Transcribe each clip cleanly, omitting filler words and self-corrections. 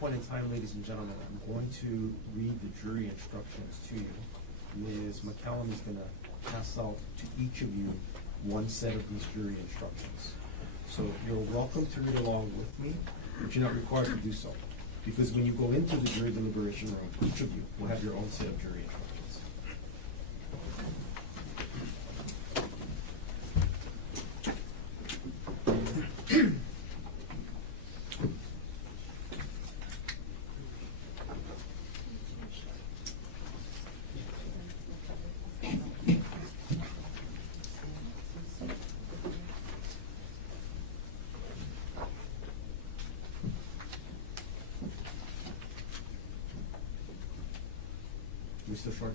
point in time, ladies and gentlemen, I'm going to read the jury instructions to you. Ms. McCallum is going to pass out to each of you one set of these jury instructions. So you're welcome to read along with me, but you're not required to do so. Because when you go into the jury deliberation room, each of you will have your own set of jury instructions. Mr. Short.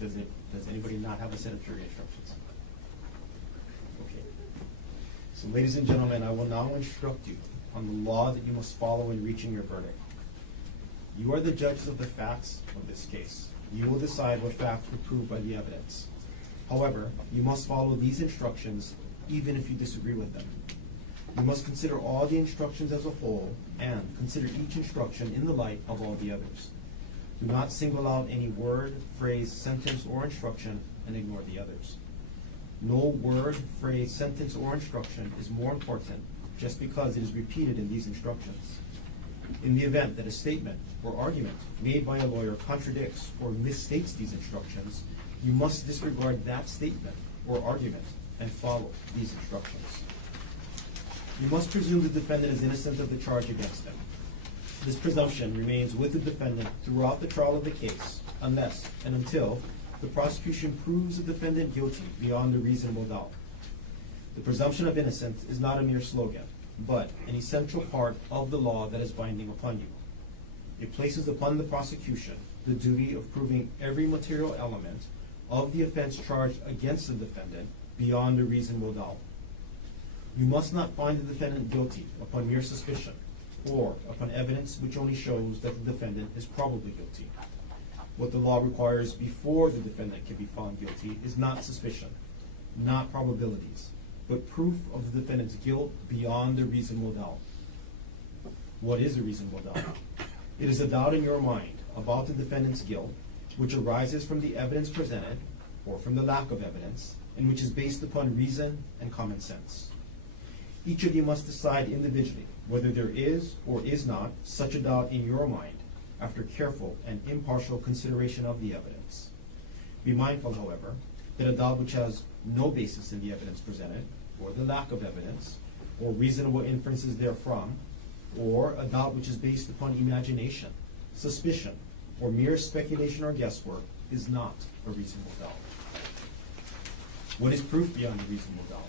Does anybody not have a set of jury instructions? Okay. So ladies and gentlemen, I will now instruct you on the law that you must follow in reaching your verdict. You are the judges of the facts of this case. You will decide what facts were proved by the evidence. However, you must follow these instructions even if you disagree with them. You must consider all the instructions as a whole and consider each instruction in the light of all the others. Do not single out any word, phrase, sentence, or instruction and ignore the others. No word, phrase, sentence, or instruction is more important just because it is repeated in these instructions. In the event that a statement or argument made by a lawyer contradicts or misstates these instructions, you must disregard that statement or argument and follow these instructions. You must presume the defendant is innocent of the charge against them. This presumption remains with the defendant throughout the trial of the case, unless and until the prosecution proves the defendant guilty beyond a reasonable doubt. The presumption of innocence is not a mere slogan, but an essential part of the law that is binding upon you. It places upon the prosecution the duty of proving every material element of the offense charged against the defendant beyond a reasonable doubt. You must not find the defendant guilty upon mere suspicion or upon evidence which only shows that the defendant is probably guilty. What the law requires before the defendant can be found guilty is not suspicion, not probabilities, but proof of the defendant's guilt beyond a reasonable doubt. What is a reasonable doubt? It is a doubt in your mind about the defendant's guilt which arises from the evidence presented or from the lack of evidence, and which is based upon reason and common sense. Each of you must decide individually whether there is or is not such a doubt in your mind after careful and impartial consideration of the evidence. Be mindful, however, that a doubt which has no basis in the evidence presented, or the lack of evidence, or reasonable inferences therefrom, or a doubt which is based upon imagination, suspicion, or mere speculation or guesswork is not a reasonable doubt. What is proof beyond a reasonable doubt?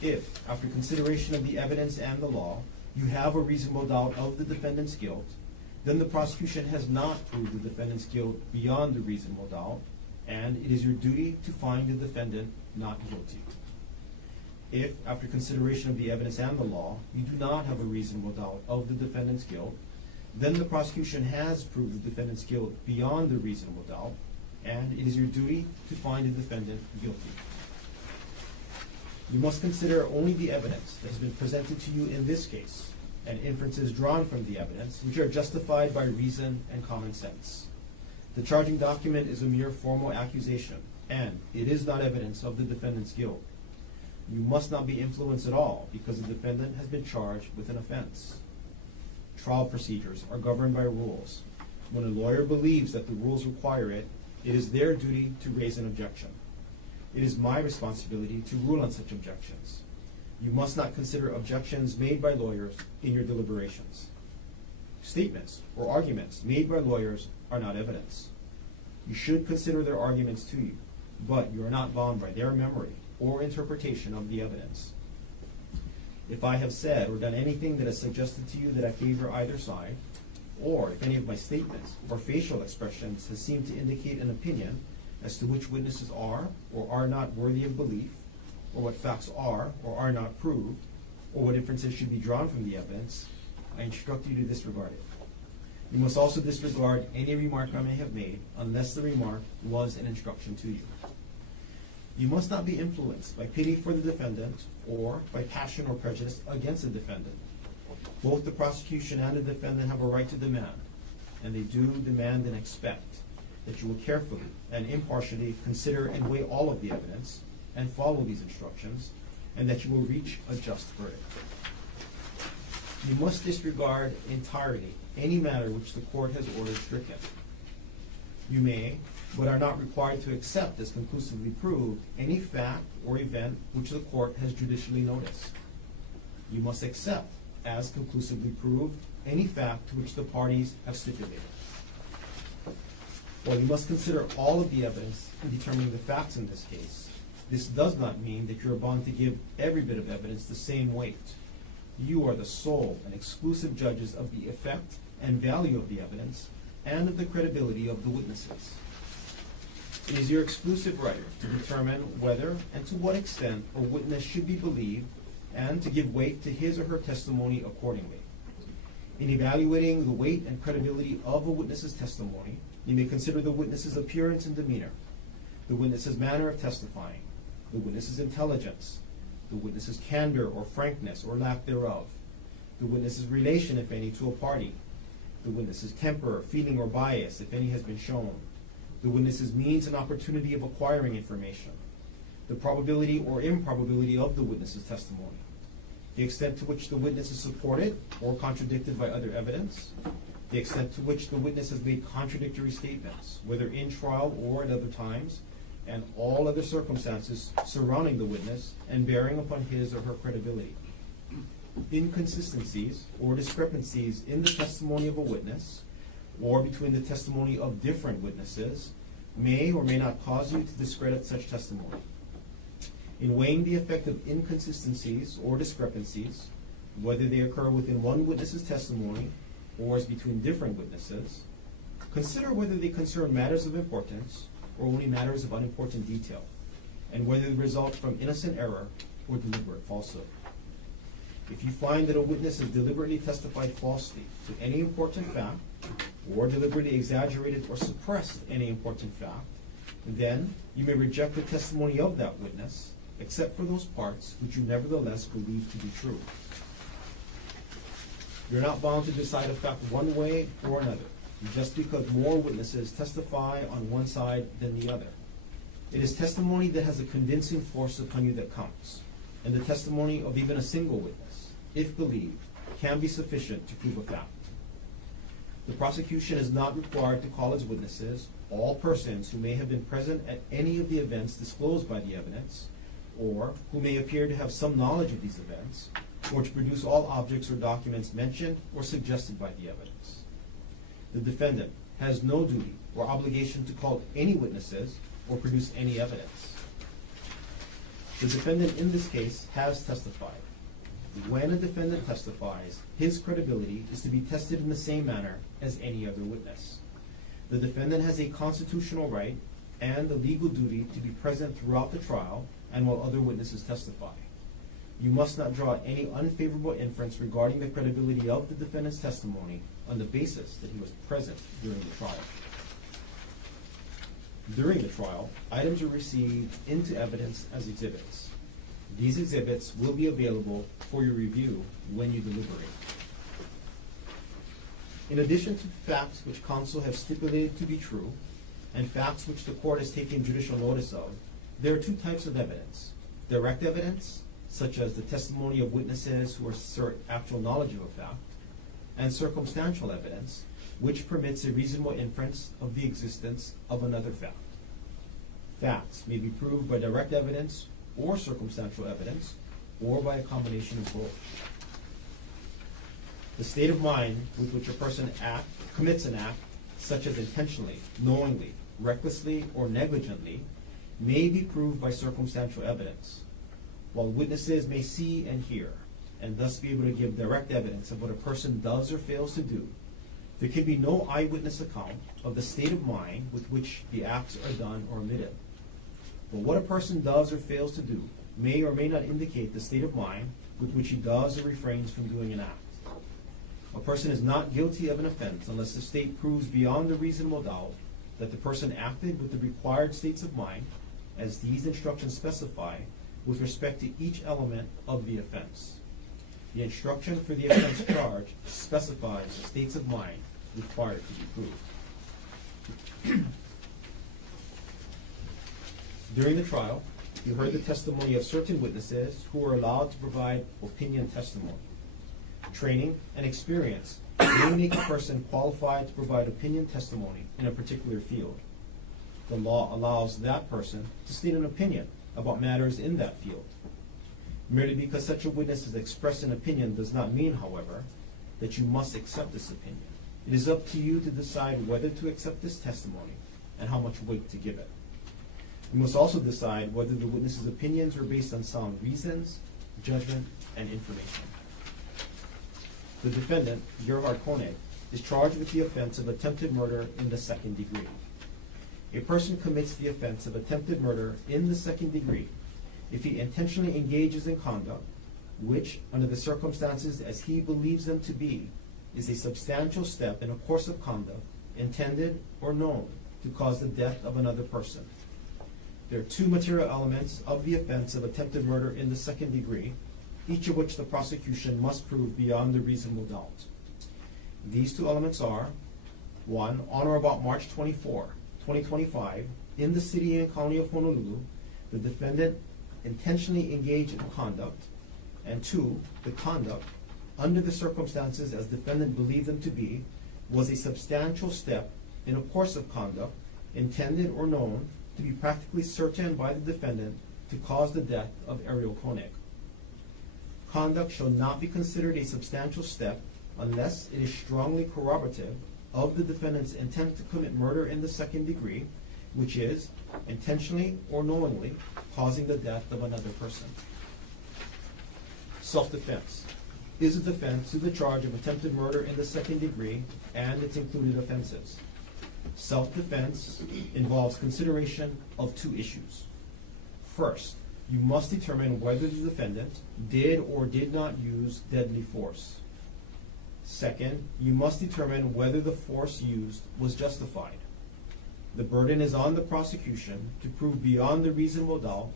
If, after consideration of the evidence and the law, you have a reasonable doubt of the defendant's guilt, then the prosecution has not proved the defendant's guilt beyond a reasonable doubt, and it is your duty to find the defendant not guilty. If, after consideration of the evidence and the law, you do not have a reasonable doubt of the defendant's guilt, then the prosecution has proved the defendant's guilt beyond a reasonable doubt, and it is your duty to find the defendant guilty. You must consider only the evidence that has been presented to you in this case, and inferences drawn from the evidence which are justified by reason and common sense. The charging document is a mere formal accusation, and it is not evidence of the defendant's guilt. You must not be influenced at all because the defendant has been charged with an offense. Trial procedures are governed by rules. When a lawyer believes that the rules require it, it is their duty to raise an objection. It is my responsibility to rule on such objections. You must not consider objections made by lawyers in your deliberations. Statements or arguments made by lawyers are not evidence. You should consider their arguments to you, but you are not bound by their memory or interpretation of the evidence. If I have said or done anything that has suggested to you that I favor either side, or if any of my statements or facial expressions has seemed to indicate an opinion as to which witnesses are or are not worthy of belief, or what facts are or are not proved, or what inferences should be drawn from the evidence, I instruct you to disregard it. You must also disregard any remark I may have made unless the remark was an instruction to you. You must not be influenced by pity for the defendant or by passion or prejudice against the defendant. Both the prosecution and the defendant have a right to demand, and they do demand and expect, that you will carefully and impartially consider and weigh all of the evidence and follow these instructions, and that you will reach a just verdict. You must disregard entirely any matter which the court has ordered stricken. You may, but are not required to accept as conclusively proved any fact or event which the court has judicially noticed. You must accept as conclusively proved any fact to which the parties have stipulated. While you must consider all of the evidence in determining the facts in this case, this does not mean that you are bound to give every bit of evidence the same weight. You are the sole and exclusive judges of the effect and value of the evidence and of the credibility of the witnesses. It is your exclusive right to determine whether and to what extent a witness should be believed and to give weight to his or her testimony accordingly. In evaluating the weight and credibility of a witness's testimony, you may consider the witness's appearance and demeanor, the witness's manner of testifying, the witness's intelligence, the witness's candor or frankness or lack thereof, the witness's relation, if any, to a party, the witness's temper, feeling, or bias, if any has been shown, the witness's means and opportunity of acquiring information, the probability or improbability of the witness's testimony, the extent to which the witness is supported or contradicted by other evidence, the extent to which the witness has made contradictory statements, whether in trial or at other times, and all other circumstances surrounding the witness and bearing upon his or her credibility. Inconsistencies or discrepancies in the testimony of a witness or between the testimony of different witnesses may or may not cause you to discredit such testimony. In weighing the effect of inconsistencies or discrepancies, whether they occur within one witness's testimony or as between different witnesses, consider whether they concern matters of importance or only matters of unimportant detail, and whether they result from innocent error or deliberate falsehood. If you find that a witness has deliberately testified falsely to any important fact, or deliberately exaggerated or suppressed any important fact, then you may reject the testimony of that witness, except for those parts which you nevertheless believe to be true. You're not bound to decide a fact one way or another, just because more witnesses testify on one side than the other. It is testimony that has a convincing force upon you that counts, and the testimony of even a single witness, if believed, can be sufficient to prove a fact. The prosecution is not required to call as witnesses all persons who may have been present at any of the events disclosed by the evidence, or who may appear to have some knowledge of these events, or to produce all objects or documents mentioned or suggested by the evidence. The defendant has no duty or obligation to call any witnesses or produce any evidence. The defendant in this case has testified. When a defendant testifies, his credibility is to be tested in the same manner as any other witness. The defendant has a constitutional right and a legal duty to be present throughout the trial and while other witnesses testify. You must not draw any unfavorable inference regarding the credibility of the defendant's testimony on the basis that he was present during the trial. During the trial, items are received into evidence as exhibits. These exhibits will be available for your review when you deliberate. In addition to facts which counsel have stipulated to be true, and facts which the court has taken judicial notice of, there are two types of evidence: direct evidence, such as the testimony of witnesses who assert actual knowledge of a fact, and circumstantial evidence, which permits a reasonable inference of the existence of another fact. Facts may be proved by direct evidence or circumstantial evidence, or by a combination of both. The state of mind with which a person commits an act, such as intentionally, knowingly, recklessly, or negligently, may be proved by circumstantial evidence. While witnesses may see and hear, and thus be able to give direct evidence of what a person does or fails to do, there can be no eyewitness account of the state of mind with which the acts are done or omitted. But what a person does or fails to do may or may not indicate the state of mind with which he does or refrains from doing an act. A person is not guilty of an offense unless the state proves beyond a reasonable doubt that the person acted with the required states of mind, as these instructions specify, with respect to each element of the offense. The instruction for the offense charge specifies the states of mind required to be proved. During the trial, you heard the testimony of certain witnesses who were allowed to provide opinion testimony. Training and experience may make a person qualified to provide opinion testimony in a particular field. The law allows that person to state an opinion about matters in that field. Merely because such a witness has expressed an opinion does not mean, however, that you must accept this opinion. It is up to you to decide whether to accept this testimony and how much weight to give it. You must also decide whether the witness's opinions are based on sound reasons, judgment, and information. The defendant, Gerhardt Konig, is charged with the offense of attempted murder in the second degree. A person commits the offense of attempted murder in the second degree if he intentionally engages in conduct which, under the circumstances as he believes them to be, is a substantial step in a course of conduct intended or known to cause the death of another person. There are two material elements of the offense of attempted murder in the second degree, each of which the prosecution must prove beyond a reasonable doubt. These two elements are: 1, on or about March 24, 2025, in the city and county of Honolulu, the defendant intentionally engaged in conduct, and 2, the conduct, under the circumstances as defendant believed them to be, was a substantial step in a course of conduct intended or known to be practically certain by the defendant to cause the death of Arielle Konig. Conduct shall not be considered a substantial step unless it is strongly corroborative of the defendant's intent to commit murder in the second degree, which is intentionally or knowingly causing the death of another person. Self-defense is a defense to the charge of attempted murder in the second degree and its included offenses. Self-defense involves consideration of two issues. First, you must determine whether the defendant did or did not use deadly force. Second, you must determine whether the force used was justified. The burden is on the prosecution to prove beyond a reasonable doubt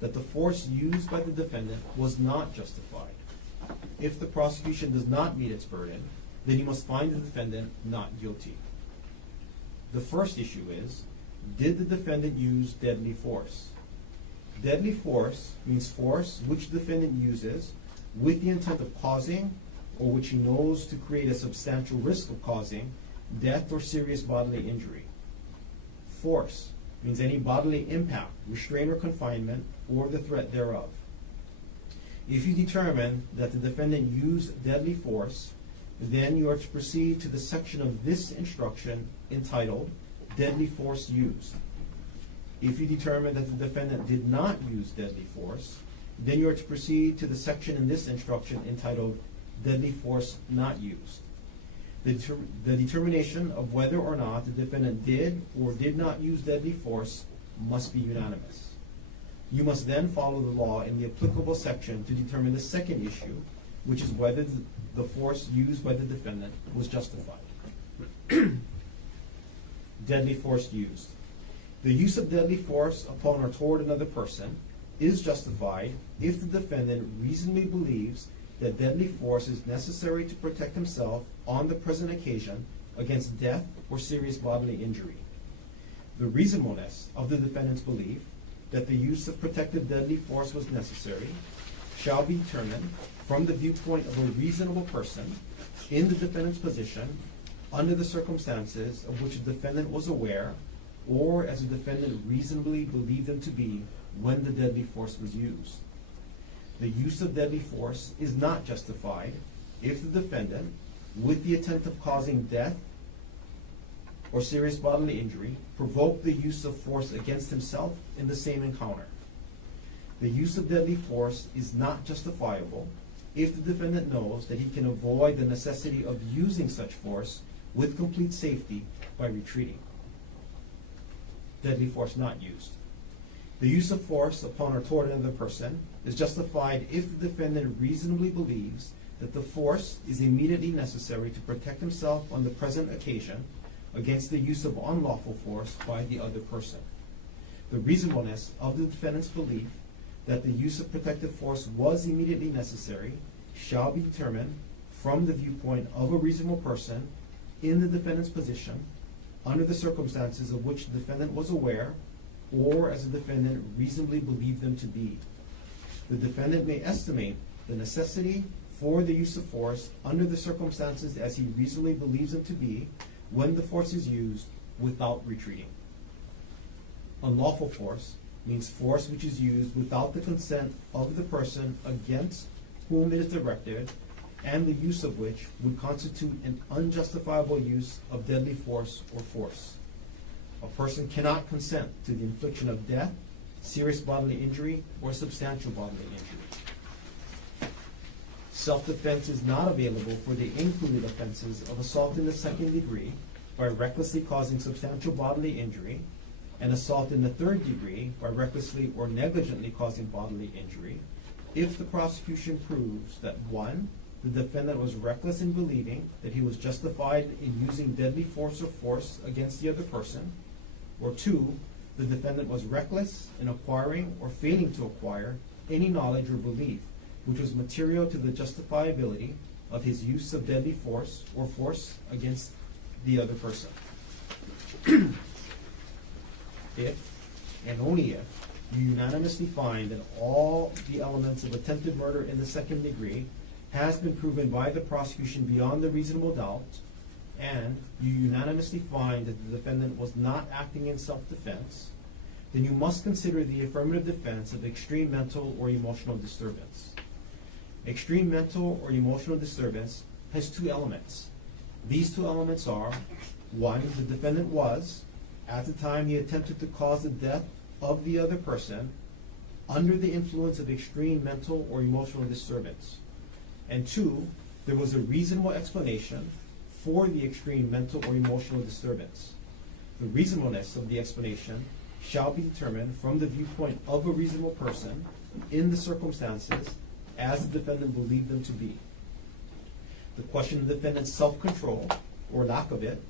that the force used by the defendant was not justified. If the prosecution does not meet its burden, then you must find the defendant not guilty. The first issue is, did the defendant use deadly force? Deadly force means force which the defendant uses with the intent of causing, or which he knows to create a substantial risk of causing, death or serious bodily injury. Force means any bodily impact, restraint or confinement, or the threat thereof. If you determine that the defendant used deadly force, then you are to proceed to the section of this instruction entitled Deadly Force Used. If you determine that the defendant did not use deadly force, then you are to proceed to the section in this instruction entitled Deadly Force Not Used. The determination of whether or not the defendant did or did not use deadly force must be unanimous. You must then follow the law in the applicable section to determine the second issue, which is whether the force used by the defendant was justified. Deadly force used. The use of deadly force upon or toward another person is justified if the defendant reasonably believes that deadly force is necessary to protect himself on the present occasion against death or serious bodily injury. The reasonableness of the defendant's belief that the use of protective deadly force was necessary shall be determined from the viewpoint of a reasonable person in the defendant's position under the circumstances of which the defendant was aware, or as the defendant reasonably believed them to be when the deadly force was used. The use of deadly force is not justified if the defendant, with the intent of causing death or serious bodily injury, provoked the use of force against himself in the same encounter. The use of deadly force is not justifiable if the defendant knows that he can avoid the necessity of using such force with complete safety by retreating. Deadly force not used. The use of force upon or toward another person is justified if the defendant reasonably believes that the force is immediately necessary to protect himself on the present occasion against the use of unlawful force by the other person. The reasonableness of the defendant's belief that the use of protective force was immediately necessary shall be determined from the viewpoint of a reasonable person in the defendant's position under the circumstances of which the defendant was aware or as the defendant reasonably believed them to be. The defendant may estimate the necessity for the use of force under the circumstances as he reasonably believes them to be when the force is used without retreating. Unlawful force means force which is used without the consent of the person against whom it is directed, and the use of which would constitute an unjustifiable use of deadly force or force. A person cannot consent to the infliction of death, serious bodily injury, or substantial bodily injury. Self-defense is not available for the included offenses of assault in the second degree by recklessly causing substantial bodily injury, and assault in the third degree by recklessly or negligently causing bodily injury, if the prosecution proves that 1, the defendant was reckless in believing that he was justified in using deadly force or force against the other person, or 2, the defendant was reckless in acquiring or failing to acquire any knowledge or belief which was material to the justifiability of his use of deadly force or force against the other person. If, and only if, you unanimously find that all the elements of attempted murder in the second degree has been proven by the prosecution beyond a reasonable doubt, and you unanimously find that the defendant was not acting in self-defense, then you must consider the affirmative defense of extreme mental or emotional disturbance. Extreme mental or emotional disturbance has 2 elements. These 2 elements are, 1, the defendant was, at the time he attempted to cause the death of the other person, under the influence of extreme mental or emotional disturbance. And 2, there was a reasonable explanation for the extreme mental or emotional disturbance. The reasonableness of the explanation shall be determined from the viewpoint of a reasonable person in the circumstances as the defendant believed them to be. The question of the defendant's self-control, or lack of it,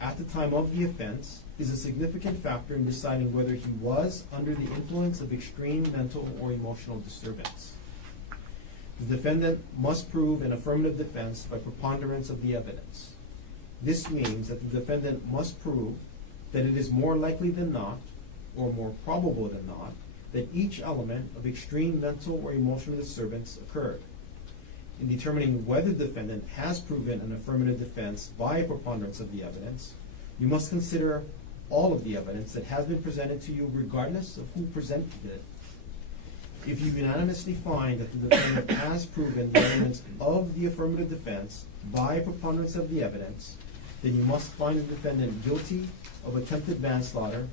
at the time of the offense is a significant factor in deciding whether he was under the influence of extreme mental or emotional disturbance. The defendant must prove an affirmative defense by preponderance of the evidence. This means that the defendant must prove that it is more likely than not, or more probable than not, that each element of extreme mental or emotional disturbance occurred. In determining whether the defendant has proven an affirmative defense by a preponderance of the evidence, you must consider all of the evidence that has been presented to you regardless of who presented it. If you unanimously find that the defendant has proven the elements of the affirmative defense by a preponderance of the evidence, then you must find the defendant guilty of attempted manslaughter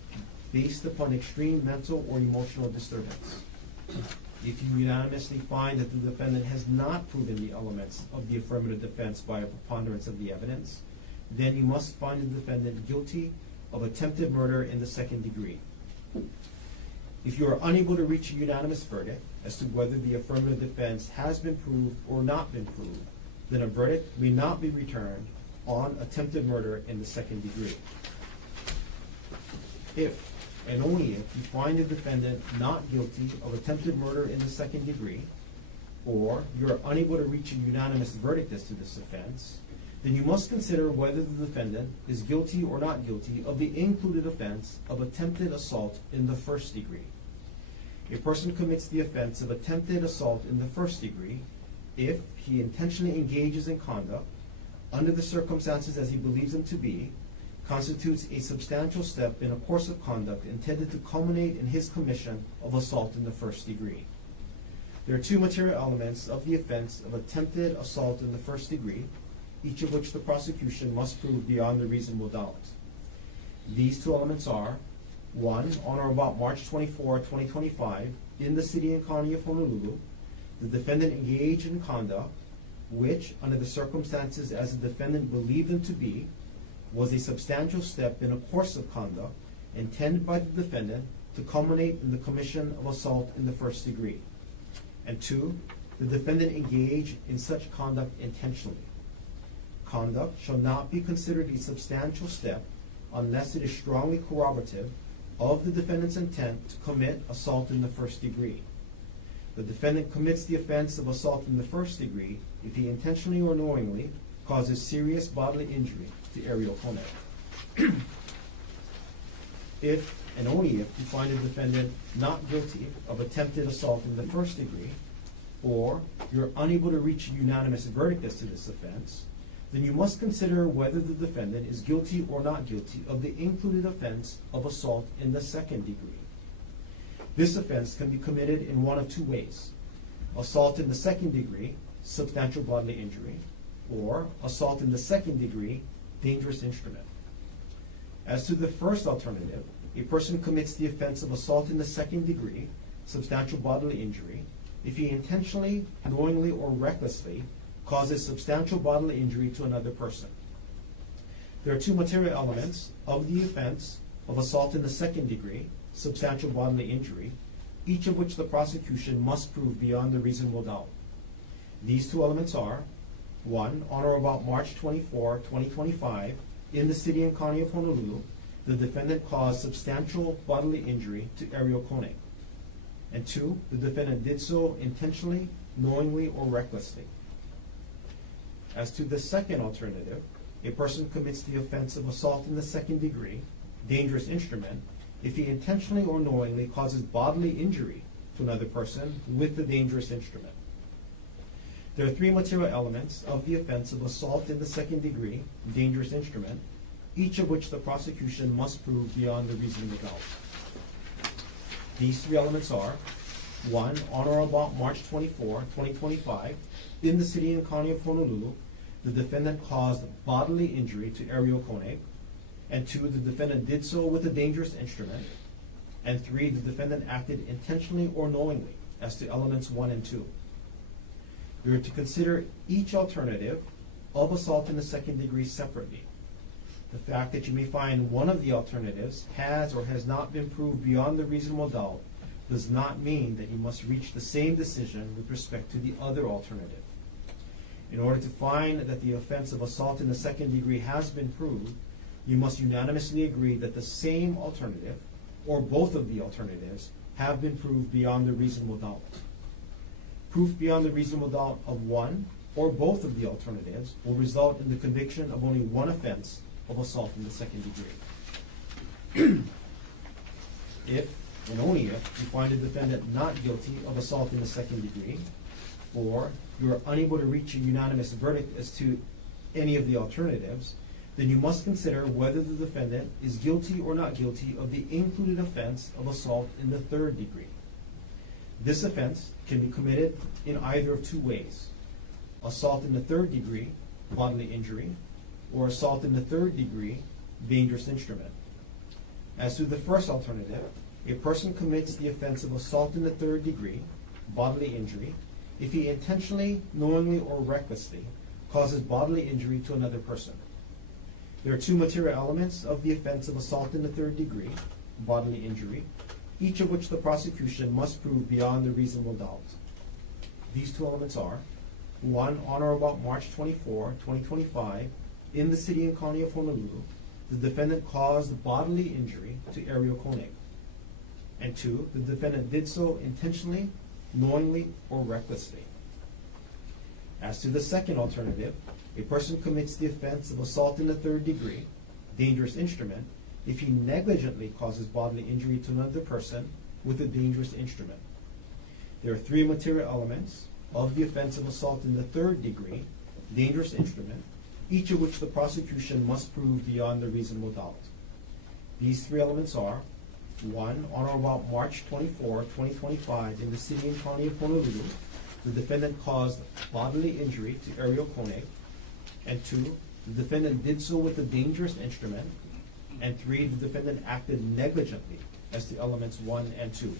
based upon extreme mental or emotional disturbance. If you unanimously find that the defendant has not proven the elements of the affirmative defense by a preponderance of the evidence, then you must find the defendant guilty of attempted murder in the second degree. If you are unable to reach a unanimous verdict as to whether the affirmative defense has been proved or not been proved, then a verdict may not be returned on attempted murder in the second degree. If, and only if, you find the defendant not guilty of attempted murder in the second degree, or you are unable to reach a unanimous verdict as to this offense, then you must consider whether the defendant is guilty or not guilty of the included offense of attempted assault in the first degree. A person commits the offense of attempted assault in the first degree if he intentionally engages in conduct under the circumstances as he believes them to be, constitutes a substantial step in a course of conduct intended to culminate in his commission of assault in the first degree. There are 2 material elements of the offense of attempted assault in the first degree, each of which the prosecution must prove beyond a reasonable doubt. These 2 elements are, 1, on or about March 24, 2025, in the city and county of Honolulu, the defendant engaged in conduct which, under the circumstances as the defendant believed them to be, was a substantial step in a course of conduct intended by the defendant to culminate in the commission of assault in the first degree. And 2, the defendant engage in such conduct intentionally. Conduct shall not be considered a substantial step unless it is strongly corroborative of the defendant's intent to commit assault in the first degree. The defendant commits the offense of assault in the first degree if he intentionally or knowingly causes serious bodily injury to Arielle Konig. If and only if you find the defendant not guilty of attempted assault in the first degree, or you're unable to reach a unanimous verdict as to this offense, then you must consider whether the defendant is guilty or not guilty of the included offense of assault in the second degree. This offense can be committed in one of two ways: assault in the second degree, substantial bodily injury, or assault in the second degree, dangerous instrument. As to the first alternative, a person commits the offense of assault in the second degree, substantial bodily injury, if he intentionally, knowingly, or recklessly causes substantial bodily injury to another person. There are two material elements of the offense of assault in the second degree, substantial bodily injury, each of which the prosecution must prove beyond a reasonable doubt. These two elements are: 1, on or about March 24, 2025, in the city and county of Honolulu, the defendant caused substantial bodily injury to Arielle Konig. And 2, the defendant did so intentionally, knowingly, or recklessly. As to the second alternative, a person commits the offense of assault in the second degree, dangerous instrument, if he intentionally or knowingly causes bodily injury to another person with the dangerous instrument. There are three material elements of the offense of assault in the second degree, dangerous instrument, each of which the prosecution must prove beyond a reasonable doubt. These three elements are: 1, on or about March 24, 2025, in the city and county of Honolulu, the defendant caused bodily injury to Arielle Konig. And 2, the defendant did so with a dangerous instrument. And 3, the defendant acted intentionally or knowingly, as to elements 1 and 2. We are to consider each alternative of assault in the second degree separately. The fact that you may find one of the alternatives has or has not been proved beyond a reasonable doubt does not mean that you must reach the same decision with respect to the other alternative. In order to find that the offense of assault in the second degree has been proved, you must unanimously agree that the same alternative, or both of the alternatives, have been proved beyond a reasonable doubt. Proof beyond a reasonable doubt of one or both of the alternatives will result in the conviction of only one offense of assault in the second degree. If, and only if, you find a defendant not guilty of assault in the second degree, or you are unable to reach a unanimous verdict as to any of the alternatives, then you must consider whether the defendant is guilty or not guilty of the included offense of assault in the third degree. This offense can be committed in either of two ways: assault in the third degree, bodily injury, or assault in the third degree, dangerous instrument. As to the first alternative, a person commits the offense of assault in the third degree, bodily injury, if he intentionally, knowingly, or recklessly causes bodily injury to another person. There are two material elements of the offense of assault in the third degree, bodily injury, each of which the prosecution must prove beyond a reasonable doubt. These two elements are: 1, on or about March 24, 2025, in the city and county of Honolulu, the defendant caused bodily injury to Arielle Konig. And 2, the defendant did so intentionally, knowingly, or recklessly. As to the second alternative, a person commits the offense of assault in the third degree, dangerous instrument, if he negligently causes bodily injury to another person with a dangerous instrument. There are three material elements of the offense of assault in the third degree, dangerous instrument, each of which the prosecution must prove beyond a reasonable doubt. These three elements are: 1, on or about March 24, 2025, in the city and county of Honolulu, the defendant caused bodily injury to Arielle Konig. And 2, the defendant did so with a dangerous instrument. And 3, the defendant acted negligently, as to elements 1 and 2.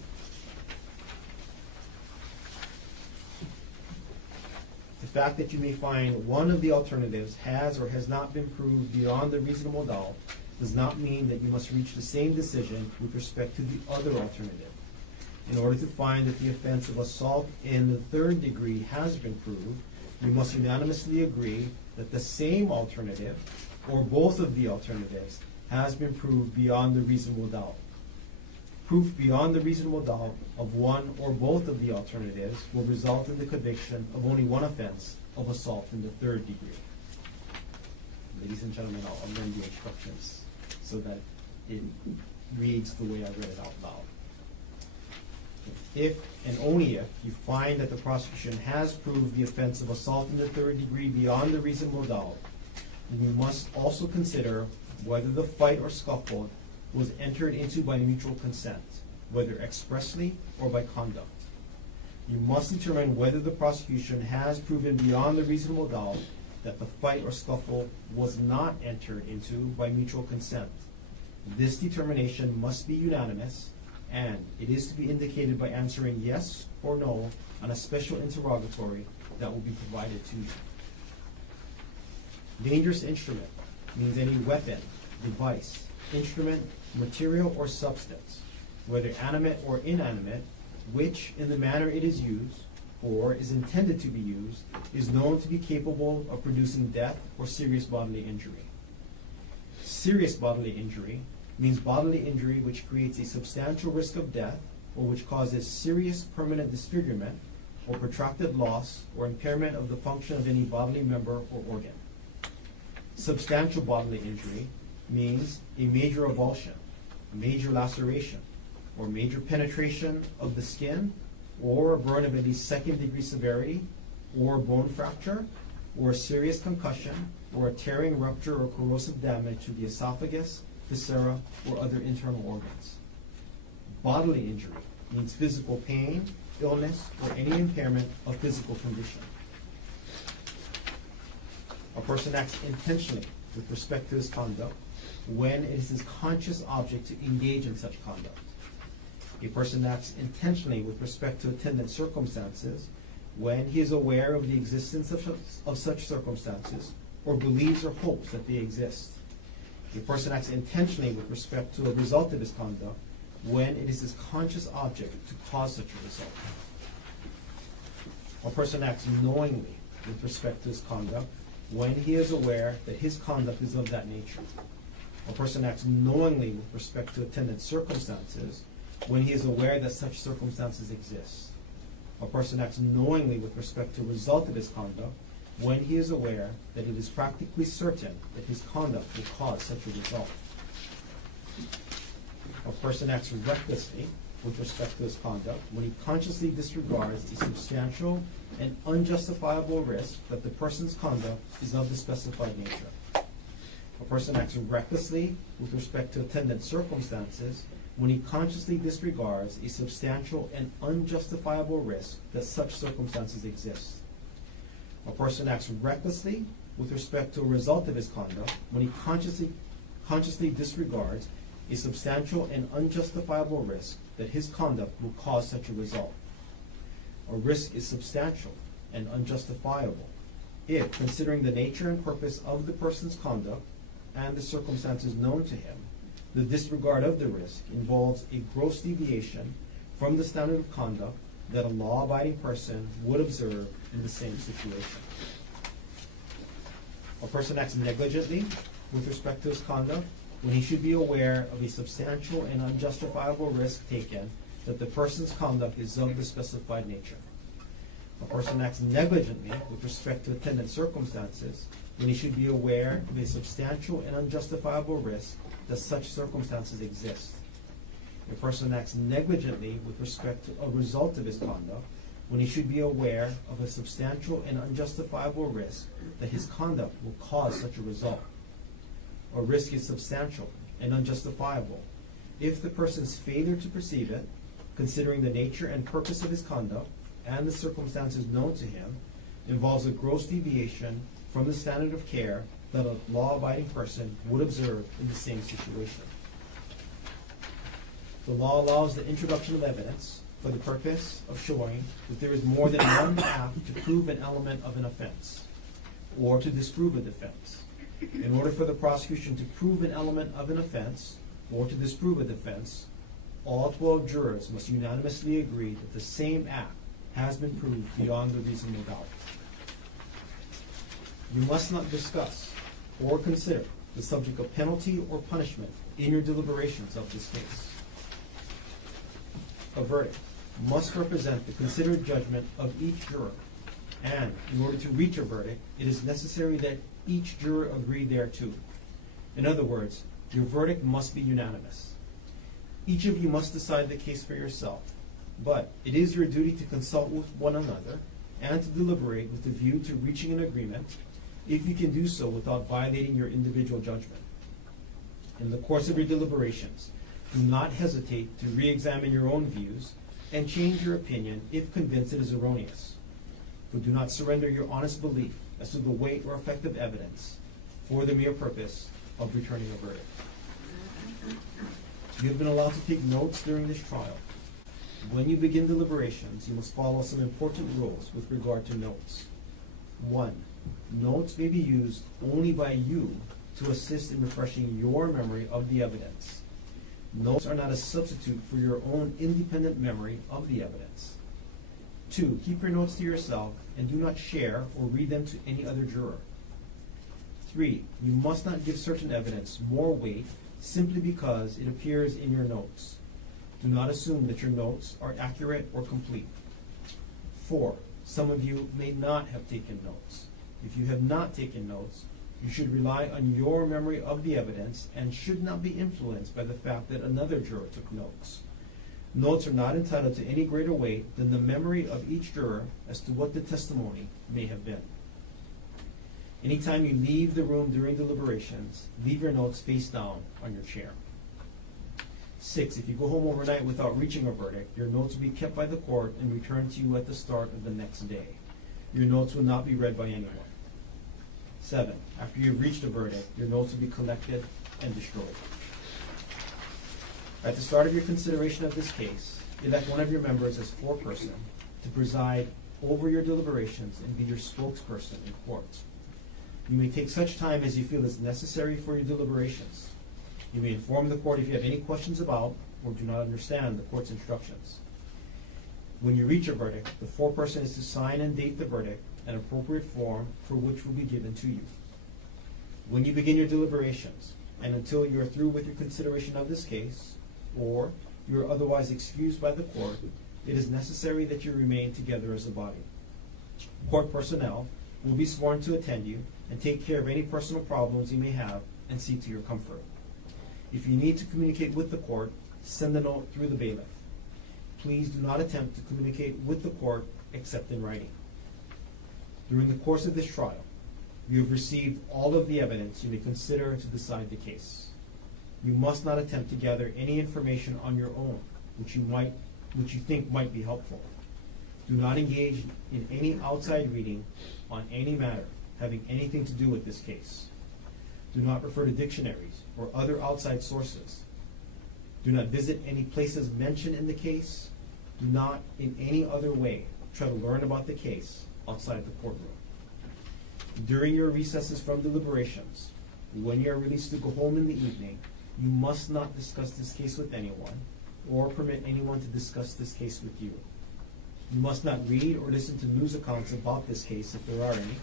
The fact that you may find one of the alternatives has or has not been proved beyond a reasonable doubt does not mean that you must reach the same decision with respect to the other alternative. in order to find that the offense of assault in the third degree has been proved, you must unanimously agree that the same alternative, or both of the alternatives, has been proved beyond the reasonable doubt. Proof beyond the reasonable doubt of one or both of the alternatives will result in the conviction of only one offense of assault in the third degree. Ladies and gentlemen, I'll amend the instructions so that it reads the way I read it out loud. If and only if you find that the prosecution has proved the offense of assault in the third degree beyond the reasonable doubt, then you must also consider whether the fight or scuffle was entered into by mutual consent, whether expressly or by conduct. You must determine whether the prosecution has proven beyond the reasonable doubt that the fight or scuffle was not entered into by mutual consent. This determination must be unanimous, and it is to be indicated by answering yes or no on a special interrogatory that will be provided to you. Dangerous instrument means any weapon, device, instrument, material, or substance, whether animate or inanimate, which, in the manner it is used, or is intended to be used, is known to be capable of producing death or serious bodily injury. Serious bodily injury means bodily injury which creates a substantial risk of death, or which causes serious permanent disfigurement, or protracted loss or impairment of the function of any bodily member or organ. Substantial bodily injury means a major avulsion, major laceration, or major penetration of the skin, or a burn of at least second-degree severity, or bone fracture, or a serious concussion, or a tearing, rupture, or corrosive damage to the esophagus, viscera, or other internal organs. Bodily injury means physical pain, illness, or any impairment of physical condition. A person acts intentionally with respect to his conduct when it is his conscious object to engage in such conduct. A person acts intentionally with respect to attendant circumstances when he is aware of the existence of such circumstances or believes or hopes that they exist. A person acts intentionally with respect to a result of his conduct when it is his conscious object to cause such a result. A person acts knowingly with respect to his conduct when he is aware that his conduct is of that nature. A person acts knowingly with respect to attendant circumstances when he is aware that such circumstances exist. A person acts knowingly with respect to the result of his conduct when he is aware that it is practically certain that his conduct will cause such a result. A person acts recklessly with respect to his conduct when he consciously disregards the substantial and unjustifiable risk that the person's conduct is of the specified nature. A person acts recklessly with respect to attendant circumstances when he consciously disregards a substantial and unjustifiable risk that such circumstances exist. A person acts recklessly with respect to a result of his conduct when he consciously disregards a substantial and unjustifiable risk that his conduct will cause such a result. A risk is substantial and unjustifiable if, considering the nature and purpose of the person's conduct and the circumstances known to him, the disregard of the risk involves a gross deviation from the standard of conduct that a law-abiding person would observe in the same situation. A person acts negligently with respect to his conduct when he should be aware of a substantial and unjustifiable risk taken that the person's conduct is of the specified nature. A person acts negligently with respect to attendant circumstances when he should be aware of a substantial and unjustifiable risk that such circumstances exist. A person acts negligently with respect to a result of his conduct when he should be aware of a substantial and unjustifiable risk that his conduct will cause such a result. A risk is substantial and unjustifiable if the person's failure to perceive it, considering the nature and purpose of his conduct and the circumstances known to him, involves a gross deviation from the standard of care that a law-abiding person would observe in the same situation. The law allows the introduction of evidence for the purpose of showing that there is more than one path to prove an element of an offense or to disprove a defense. In order for the prosecution to prove an element of an offense or to disprove a defense, all 12 jurors must unanimously agree that the same act has been proved beyond a reasonable doubt. You must not discuss or consider the subject of penalty or punishment in your deliberations of this case. A verdict must represent the considered judgment of each juror, and in order to reach a verdict, it is necessary that each juror agree thereto. In other words, your verdict must be unanimous. Each of you must decide the case for yourself, but it is your duty to consult with one another and to deliberate with a view to reaching an agreement, if you can do so without violating your individual judgment. In the course of your deliberations, do not hesitate to re-examine your own views and change your opinion if convinced it is erroneous. But do not surrender your honest belief as to the weight or effect of evidence for the mere purpose of returning a verdict. You have been allowed to take notes during this trial. When you begin deliberations, you must follow some important rules with regard to notes. 1. Notes may be used only by you to assist in refreshing your memory of the evidence. Notes are not a substitute for your own independent memory of the evidence. 2. Keep your notes to yourself and do not share or read them to any other juror. 3. You must not give certain evidence more weight simply because it appears in your notes. Do not assume that your notes are accurate or complete. 4. Some of you may not have taken notes. If you have not taken notes, you should rely on your memory of the evidence and should not be influenced by the fact that another juror took notes. Notes are not entitled to any greater weight than the memory of each juror as to what the testimony may have been. Anytime you leave the room during deliberations, leave your notes face down on your chair. 6. If you go home overnight without reaching a verdict, your notes will be kept by the court and returned to you at the start of the next day. Your notes will not be read by anyone. 7. After you have reached a verdict, your notes will be collected and destroyed. At the start of your consideration of this case, elect one of your members as foreperson to preside over your deliberations and be your spokesperson in court. You may take such time as you feel is necessary for your deliberations. You may inform the court if you have any questions about or do not understand the court's instructions. When you reach a verdict, the foreperson is to sign and date the verdict, an appropriate form for which will be given to you. When you begin your deliberations, and until you are through with your consideration of this case, or you are otherwise excused by the court, it is necessary that you remain together as a body. Court personnel will be sworn to attend you and take care of any personal problems you may have and see to your comfort. If you need to communicate with the court, send a note through the bailiff. Please do not attempt to communicate with the court except in writing. During the course of this trial, you have received all of the evidence you may consider to decide the case. You must not attempt to gather any information on your own which you think might be helpful. Do not engage in any outside reading on any matter having anything to do with this case. Do not refer to dictionaries or other outside sources. Do not visit any places mentioned in the case. Do not in any other way try to learn about the case outside the courtroom. During your recesses from deliberations, when you are released to go home in the evening, you must not discuss this case with anyone or permit anyone to discuss this case with you. You must not read or listen to news accounts about this case if there are any.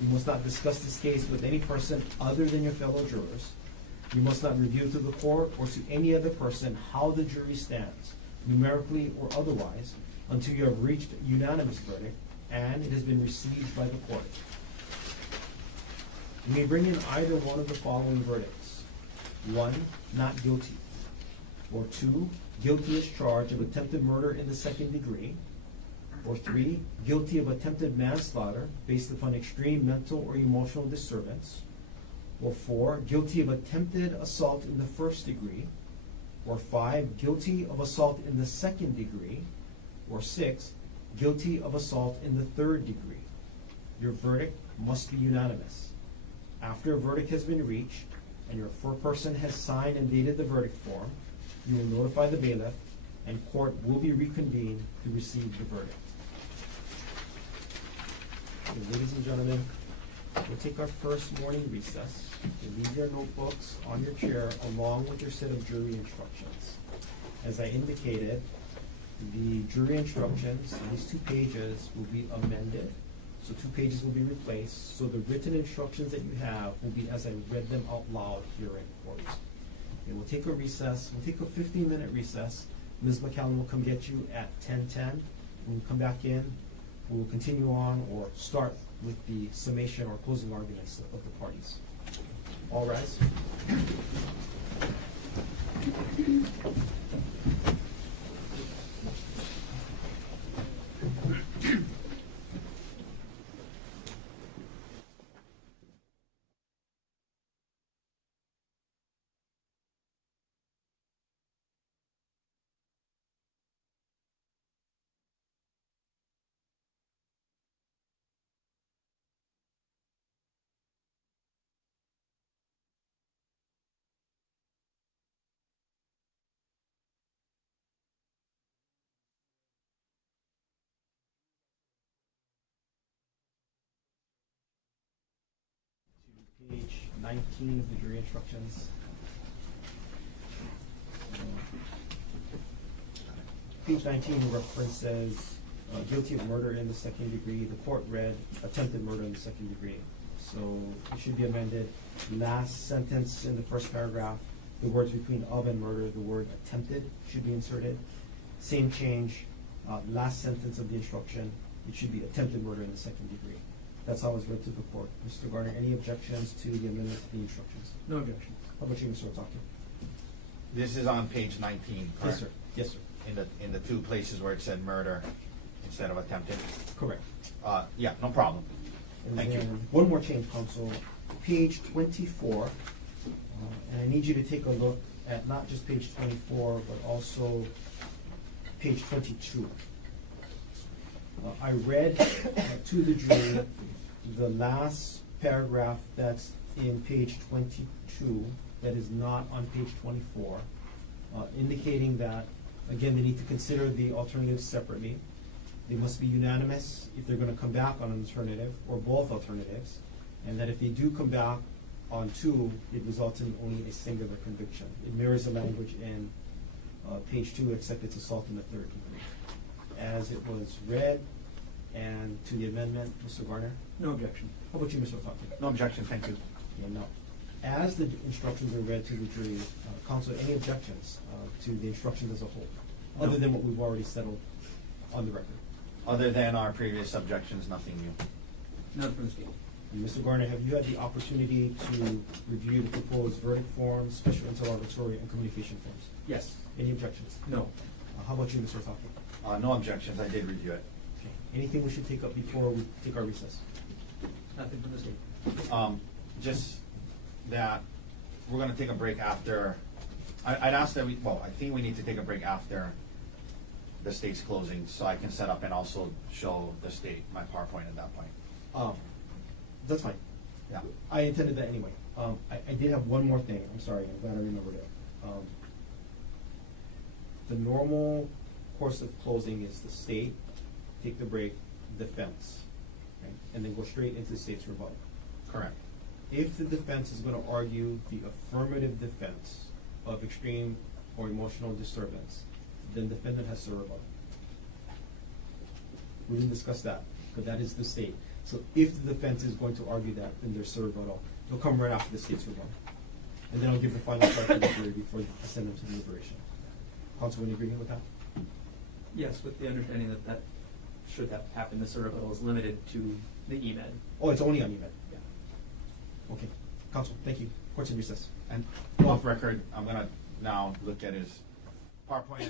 You must not discuss this case with any person other than your fellow jurors. You must not review to the court or to any other person how the jury stands, numerically or otherwise, until you have reached a unanimous verdict and it has been received by the court. You may bring in either one of the following verdicts. 1, not guilty. Or 2, guilty as charged of attempted murder in the second degree. Or 3, guilty of attempted manslaughter based upon extreme mental or emotional disturbance. Or 4, guilty of attempted assault in the first degree. Or 5, guilty of assault in the second degree. Or 6, guilty of assault in the third degree. Your verdict must be unanimous. After a verdict has been reached and your foreperson has signed and dated the verdict form, you will notify the bailiff and court will be reconvened to receive the verdict. Okay, ladies and gentlemen, we'll take our first morning recess. You leave your notebooks on your chair along with your set of jury instructions. As I indicated, the jury instructions, these 2 pages will be amended. So 2 pages will be replaced. So the written instructions that you have will be as I read them out loud here in court. Okay, we'll take a recess. We'll take a 15-minute recess. Ms. McCallum will come get you at 10:10. We'll come back in. We'll continue on or start with the summation or closing arguments of the parties. All rise. Page 19 of the jury instructions. Page 19 references guilty of murder in the 2nd degree. The court read attempted murder in the 2nd degree. So it should be amended. Last sentence in the first paragraph, the words between of and murder, the word attempted should be inserted. Same change, last sentence of the instruction, it should be attempted murder in the 2nd degree. That's how it's read to the court. Mr. Garner, any objections to the amendment to the instructions? No objection. How about you, Mr. Otake? This is on page 19, correct? Yes, sir. Yes, sir. In the 2 places where it said murder instead of attempted? Correct. Yeah, no problem. And Thank you. then one more change, counsel. Page 24, and I need you to take a look at not just page 24, but also page 22. I read to the jury the last paragraph that's in page 22 that is not on page 24, indicating that, again, they need to consider the alternatives separately. They must be unanimous if they're going to come back on an alternative, or both alternatives, and that if they do come back on 2, it results in only a singular conviction. It mirrors the language in page 2, except it's assault in the 3rd degree. As it was read, and to the amendment, Mr. Garner? No objection. How about you, Mr. Otake? No objection, thank you. Yeah, no. As the instructions are read to the jury, counsel, any objections to the instructions as a whole, No. other than what we've already settled on the record? Other than our previous objections, nothing new. None from the state. And Mr. Garner, have you had the opportunity to review the proposed verdict forms, special interrogatory, and communication forms? Yes. Any objections? No. How about you, Mr. Otake? No objections, I did review it. Okay. Anything we should take up before we take our recess? Nothing from the state. Just that we're gonna take a break after, I'd ask that I think we need to take a break after the state's closing, so I can set up and also show the state my PowerPoint at that point. That's fine. Yeah. I intended that anyway. I did have one more thing. I'm sorry. I'm glad I remembered it. The normal course of closing is the state, take the break, defense, right? And then go straight into the state's rebuttal. Correct. If the defense is going to argue the affirmative defense of extreme or emotional disturbance, then the defendant has to rebuttal. We didn't discuss that, but that is the state. So if the defense is going to argue that, then there's rebuttal. They'll come right after the state's rebuttal. And then I'll give the final part to the jury before I send them to deliberation. Counsel, any agreement with that? Yes, with the understanding that should that happen, the rebuttal is limited to the EMED. Oh, it's only on EMED? Yeah. Okay. Counsel, thank you. Court's in recess. And off record, I'm gonna now look at his PowerPoint.